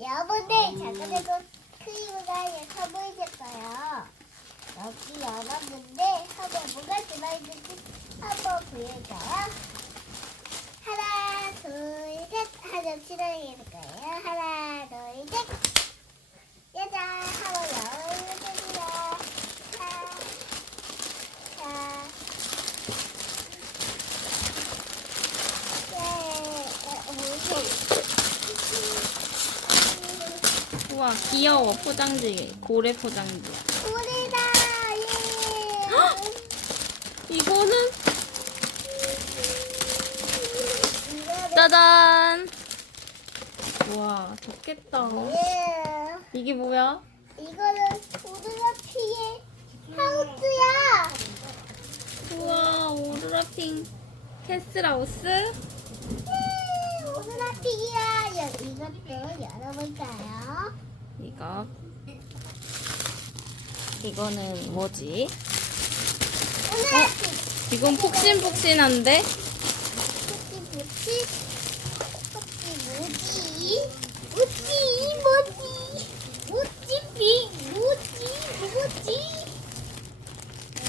여러분들 잠깐만도 크림가 예뻐 보이겠어요. 여기 열었는데 한번 뭐가 들어있는지 한번 보여줘요. 하나, 둘, 셋. 하나 실어야 될 거예요. 하나, 둘, 셋. 짜잔. 한번 열어줍니다. 자, 자. 네, 어, 뭐지? 우와 귀여워 포장지 고래 포장지 고래다. 예. 이거는 짜잔 우와 좋겠다 예. 이게 뭐야? 이거는 오드라피의 하우스야. 우와 오르라 핑 캐슬하우스 예, 오드라피야. 이것도 열어볼까요? 이거 이거는 뭐지? 오드라피. 이건 폭신폭신한데 토끼 뭐지? 뭐지? 뭐지? 뭐지? 뭐지? 비 뭐지? 뭐지? 음,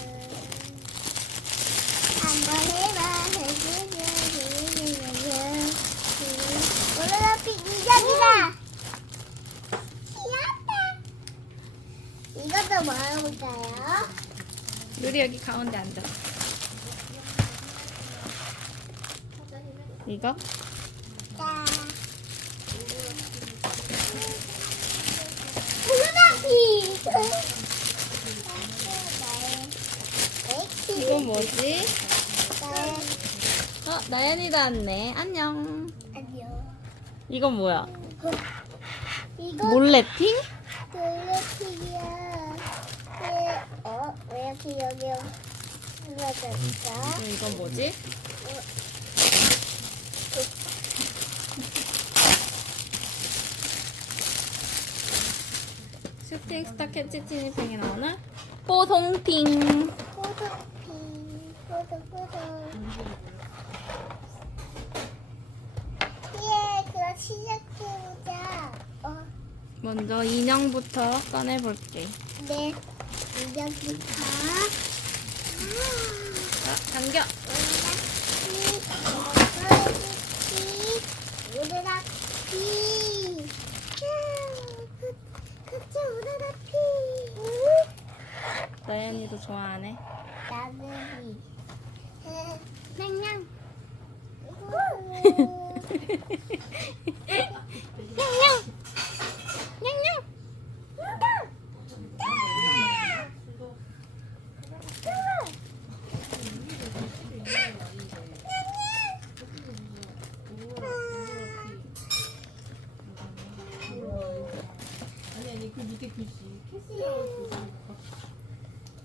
한번 해봐. 오르라피 이장이다. 귀엽다. 이것도 먹어볼까요? 누리 여기 가운데 앉아 이거? 이건 뭐지? 어 나연이도 왔네 안녕 안녕. 이건 뭐야? 이거 몰래핑? 블루핑이야. 네, 어, 왜 이렇게 여기 들어졌을까? 이건 뭐지? 슈팅 스타 캐치치니핑에 나오는 뽀송핑. 예, 그럼 시작해보자. 어, 먼저 인형부터 꺼내볼게 네, 이제부터. 자 당겨. 나연이도 좋아하네. 나들이. 냥냥 냥냥 냥냥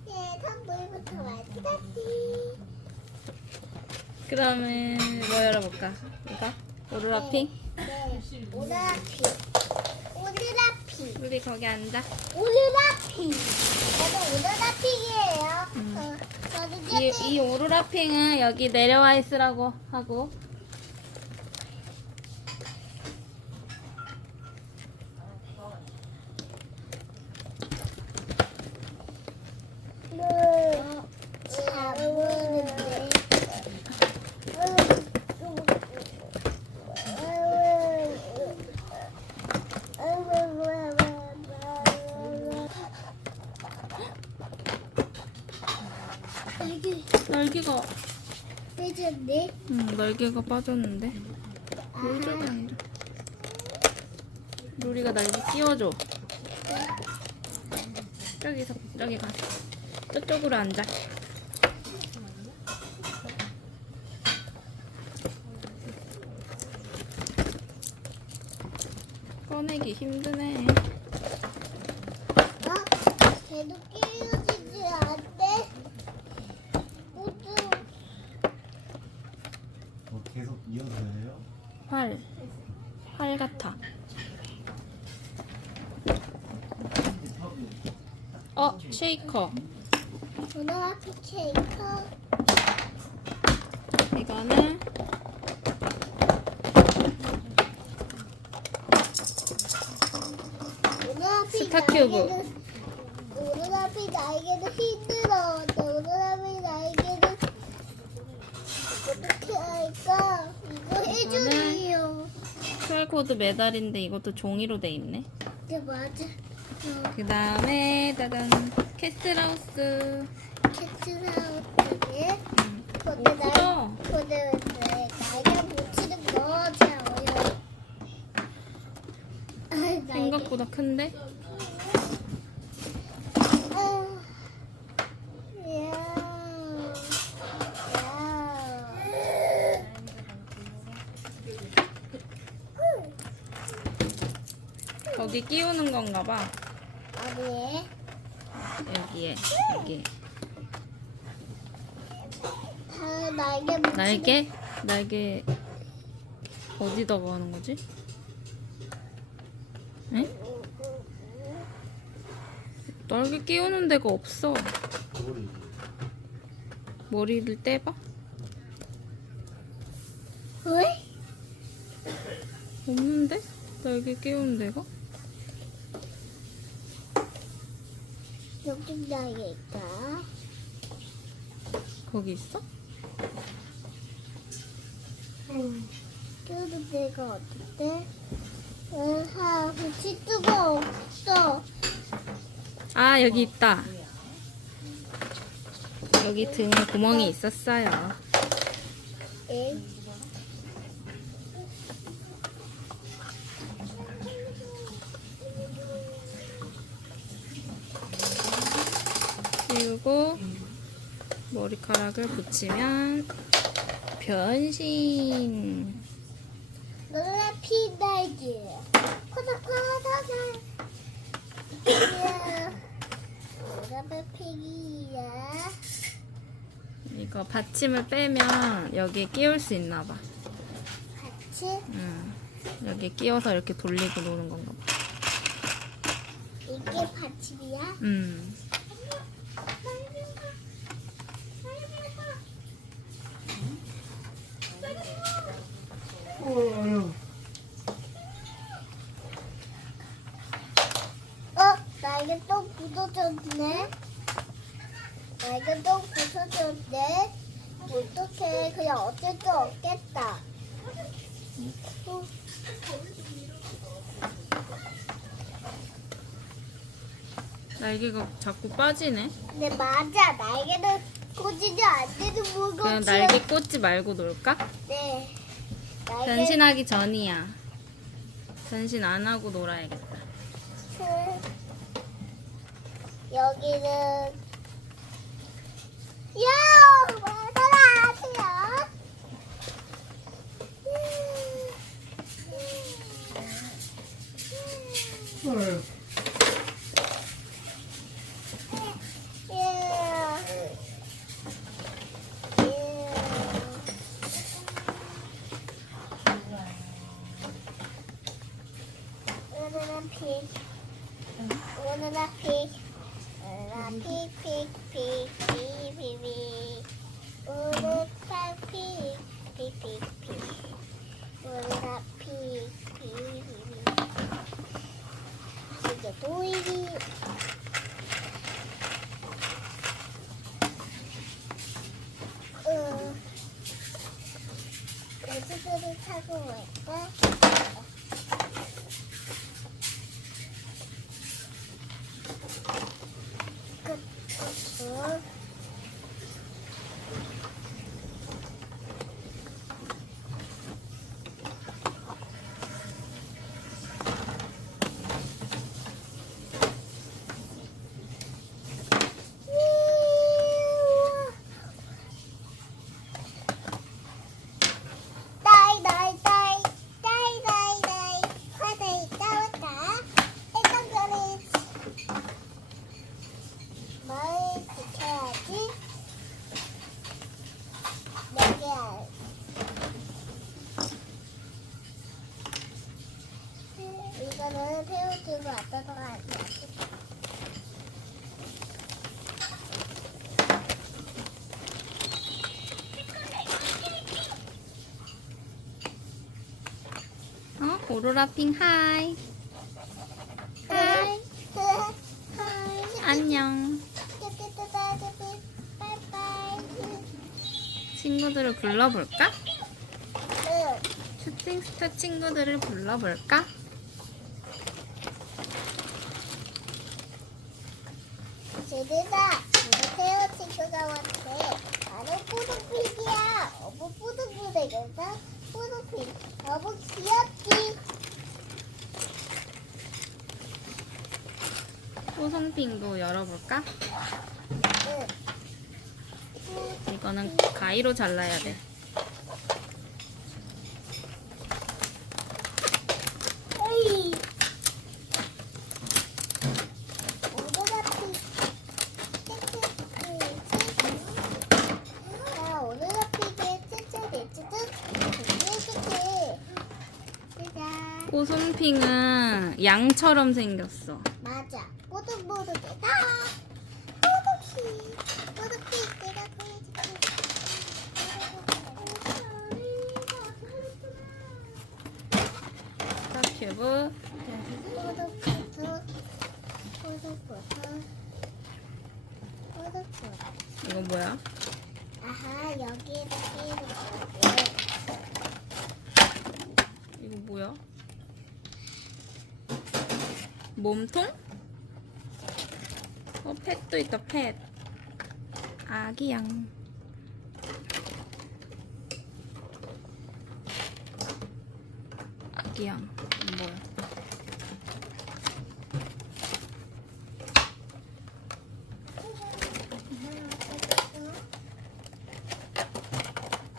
예, 선물부터 맛있다지 그다음에 뭐 열어볼까? 이거? 오르라핑? 네, 오르라피 오르라피 우리 거기 앉아 오르라피 저도 오르라피예요 음. 어, 저도 이, 이 오르라핑은 여기 내려와 있으라고 하고 잘 보이는데. 여기 날개가 빼졌네. 응 날개가 빠졌는데. 놀자가 아니라 루리가 날개 끼워줘. 저기서 저기 가서 저쪽으로 앉아. 꺼내기 힘드네. 어? 걔도 끼워지지 않대? 모두 뭐 계속 이어서 해요? 활. 활 같아. 어, 쉐이커. 오르라피 케이크. 이거는 기타 큐브. 오르라비 나에게는 힘들어. 내 오르라비 나에게는 어떻게 할까? 이거 해주세요. QR코드 메달인데 이것도 종이로 돼 있네. 네 맞아. 어, 그 다음에 따단 캐슬하우스. 캐트하우스에 음. 근데 날 없어. 근데 왜 날개 붙이는 거 제일 어려워. 아, 날개. 생각보다 큰데? 아, 야. 야. 거기 끼우는 건가 봐. 어디에? 여기에. 여기. 아, 날개 붙이는 날개? 날개 어디다가 하는 거지? 응? 날개 끼우는 데가 없어. 머리. 머리를 떼봐? 왜? 없는데? 날개 끼우는 데가? 여기 날개 있다. 거기 있어? 끼우는 데가 어딘데? 으하, 붙일 수가 없어. 아 여기 있다. 여기 등에 구멍이 있었어요. 에? 그리고 머리카락을 붙이면 변신. 놀라 피 날개. 코다코다다. 이야. 놀라 피기야. 이거 받침을 빼면 여기에 끼울 수 있나 봐. 같이 음. 여기에 끼워서 이렇게 돌리고 노는 건가 봐. 이게 받침이야? 음. 어, 날개 또 부서졌네. 날개 또 부서졌네. 어떡해. 그냥 어쩔 수 없겠다. 어, 날개가 자꾸 빠지네. 근데 맞아. 날개는 꽂이지 안 되는 물건. 그냥 날개 꽂지 말고 놀까? 네. 변신하기 전이야. 변신 안 하고 놀아야겠다. 여기는 야 맞아라 아세요? 오늘은 피 오늘은 피 오늘은 피피피피피피 오늘은 피피피피피 오늘은 피피피피 이게 도일이 어 에스들을 타고 올까? 끝. 어. 따이 따이 따이 따이 따이 따이 화살이 따왔다 일단 그래 뭘 지켜야지 네개 알. 이거는 새우 들고 왔다가 안 돼. 어? 오로라 핑 하이. 하이. 안녕. 친구들을 불러볼까? 응. 슈팅스타 친구들을 불러볼까? 제대다 우리 태호 친구가 왔대. 나는 뿌둥핑이야. 어머 뿌둥뿌둥해서 뿌둥핑. 너무 귀엽지? 응. 이거는 가위로 잘라야 돼. 짜잔. 호성핑은 양처럼 생겼어. 맞아. 뽀득뽀득해. 아! 뽀득히. 뽀득히. 내가 보여줄게. 스타큐브 뽀득뽀득. 뽀득뽀득. 뽀득뽀득. 이거 뭐야? 아하, 거지. 이거 뭐야? 몸통? 어, 펫도 있다, 펫. 아기 양. 아기 양. 이거 뭐야?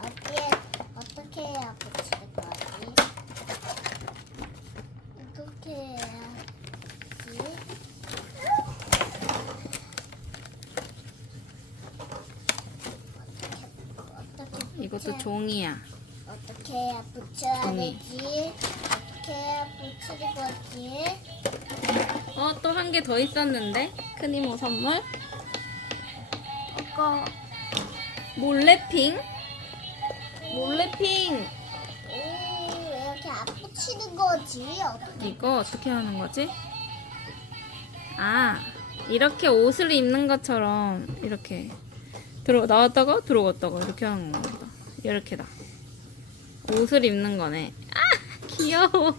어디에 어떻게 해야 붙일 거지? 어떻게 해야지? 어떻게 어떻게 이것도 종이야. 어떻게 붙여야 종이. 되지? 어떻게 붙일 거지? 어, 또 한 개 더 있었는데? 큰 이모 선물? 아까 몰래핑? 몰래핑! 음, 왜 이렇게 안 붙이는 거지? 어떻게 이거 어떻게 하는 거지? 아, 이렇게 옷을 입는 것처럼 이렇게 들어 나왔다가 들어갔다가 이렇게 하는 보다. 이렇게다. 옷을 입는 거네. 아, 귀여워.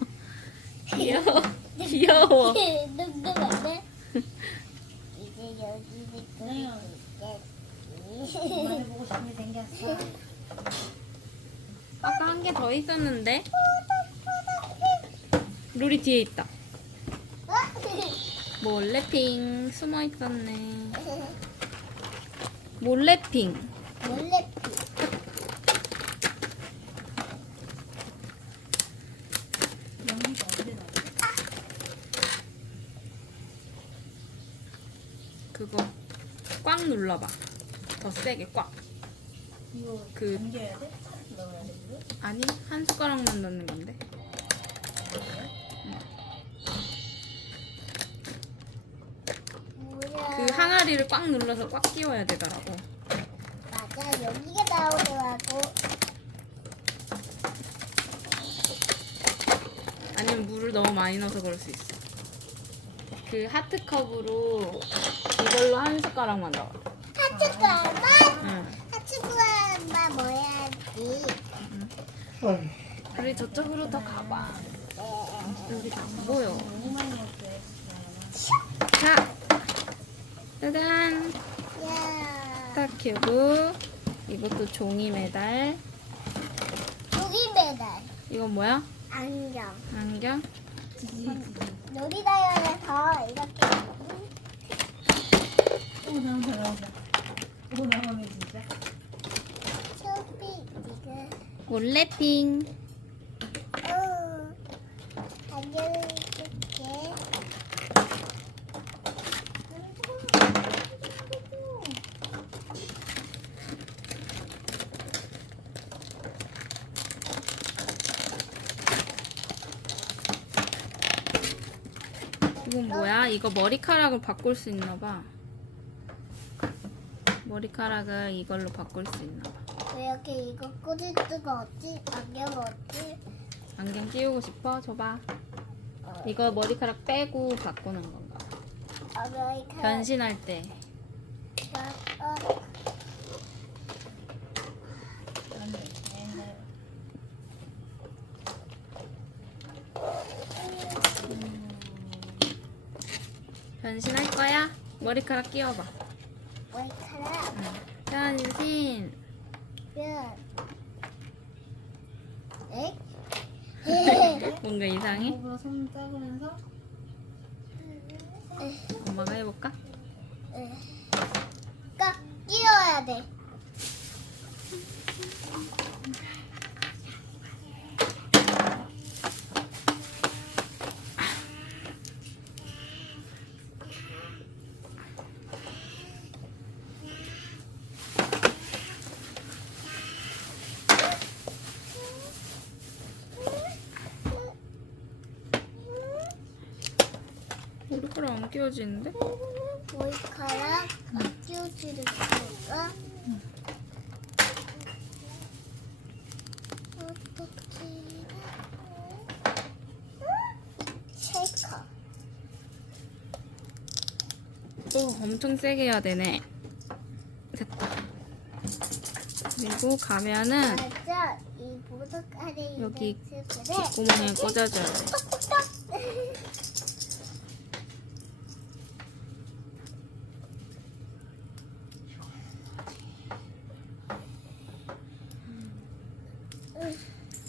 귀여워. 귀여워. 뚱뚱한데? 이제 여기를 그리고 많이 보고 싶은 게 생겼어. 아까 한 개 더 있었는데? 룰이 뒤에 있다. 몰래핑 숨어 있었네. 몰래핑. 몰래 영희가 어디 나지? 그거 꽉 눌러봐. 더 세게 꽉. 이거 그- 옮겨야 돼? 넣어야 돼 이거? 아니 한 숟가락만 넣는 건데. 뭐야? 그 항아리를 꽉 눌러서 꽉 끼워야 되더라고. 맞아 여기가 나오더라고. 아니면 물을 너무 많이 넣어서 그럴 수 있어. 그 하트 컵으로 이걸로 한 숟가락만 넣어. 하츠구만 응. 하츠구만 뭐야지? 우리 저쪽으로 더 가봐. 여기 안 보여. 자, 짜잔. 야 스타큐브. 이것도 종이 메달. 여기 매달 이건 뭐야? 안경. 안경? 놀이다연 이렇게 오 나온다 나온다. 오 나오네 진짜. 쇼핑 지금 몰래핑. 어 안경을 줄게. 이거 머리카락을 바꿀 수 있나 봐. 머리카락을 이걸로 바꿀 수 있나 봐. 왜 이렇게 이거 꽂을 수가 없지? 안경 없지? 안경 끼우고 싶어? 줘봐. 어. 이거 머리카락 빼고 바꾸는 건가 봐. 아메리카. 변신할 때. 변신할 거야? 머리카락 끼워봐. 머리카락. 변신. 면. 에? 뭔가 이상해? 목으로 손 잡으면서 엄마가 해볼까? 까 끼워야 돼. 끼워지는데? 머리카락 끼워주는 거가 오, 엄청 세게 해야 되네. 됐다. 그리고 가면은 여기 스프를 구멍에 꽂아줘야 돼.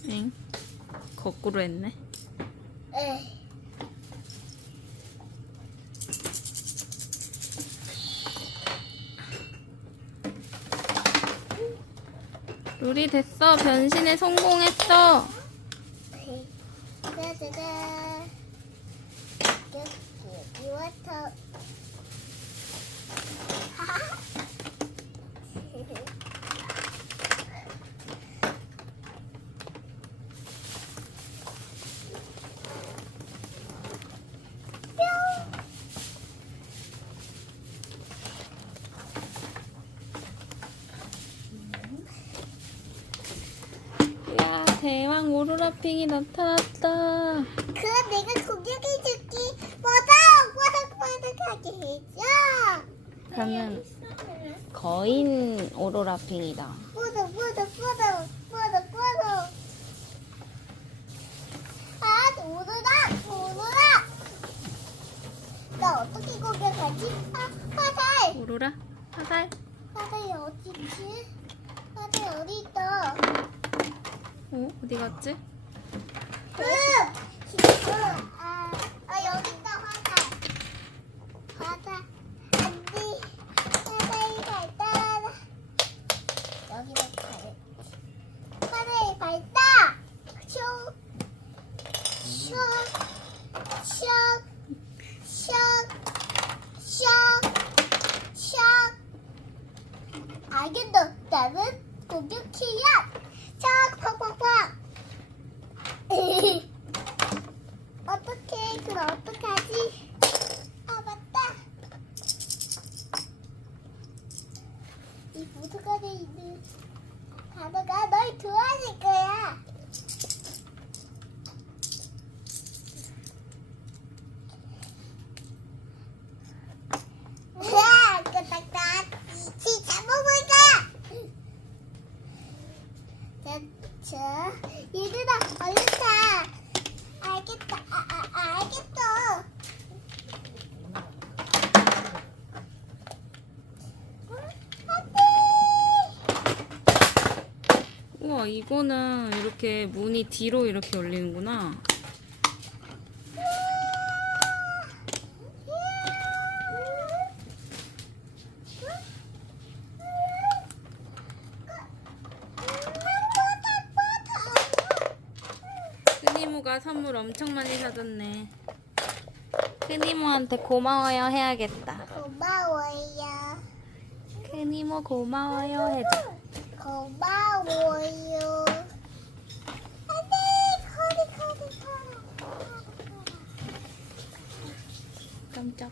응? 거꾸로 했네. 에이. 룰이 됐어. 변신에 성공했어. 짜자잔 여기 여기 와터 야, 대왕 오로라 핑이 나타났다. 그럼 내가 공격해줄게 뭐다 바닥바닥하게 해줘 나는 거인 오로라 핑이다. 뻗어 뻗어 뻗어 뻗어 뻗어 아 오르락 오르락 나 어떻게 공격하지? 아 화살 오로라? 화살? 화살이 어디 있지? 화살 어디 있다 어? 어디 갔지? 응! 지금 아, 아 여기 있다 화살 화살 안돼 화살이 발달 여기로 가야 화살이 발달 슉 슉, 슉, 슉, 슉, 슉. 알겠어. 나는 공격해야. 자, 얘들아, 얼른 타. 알겠다. 아, 아, 아, 알겠어. 우와, 이거는 이렇게 문이 뒤로 이렇게 열리는구나. 크니모가 선물 엄청 많이 사줬네. 크니모한테 고마워요 해야겠다. 고마워요. 크니모 고마워요 해줘. 고마워요. 안돼, 커리 커리 커리. 깜짝.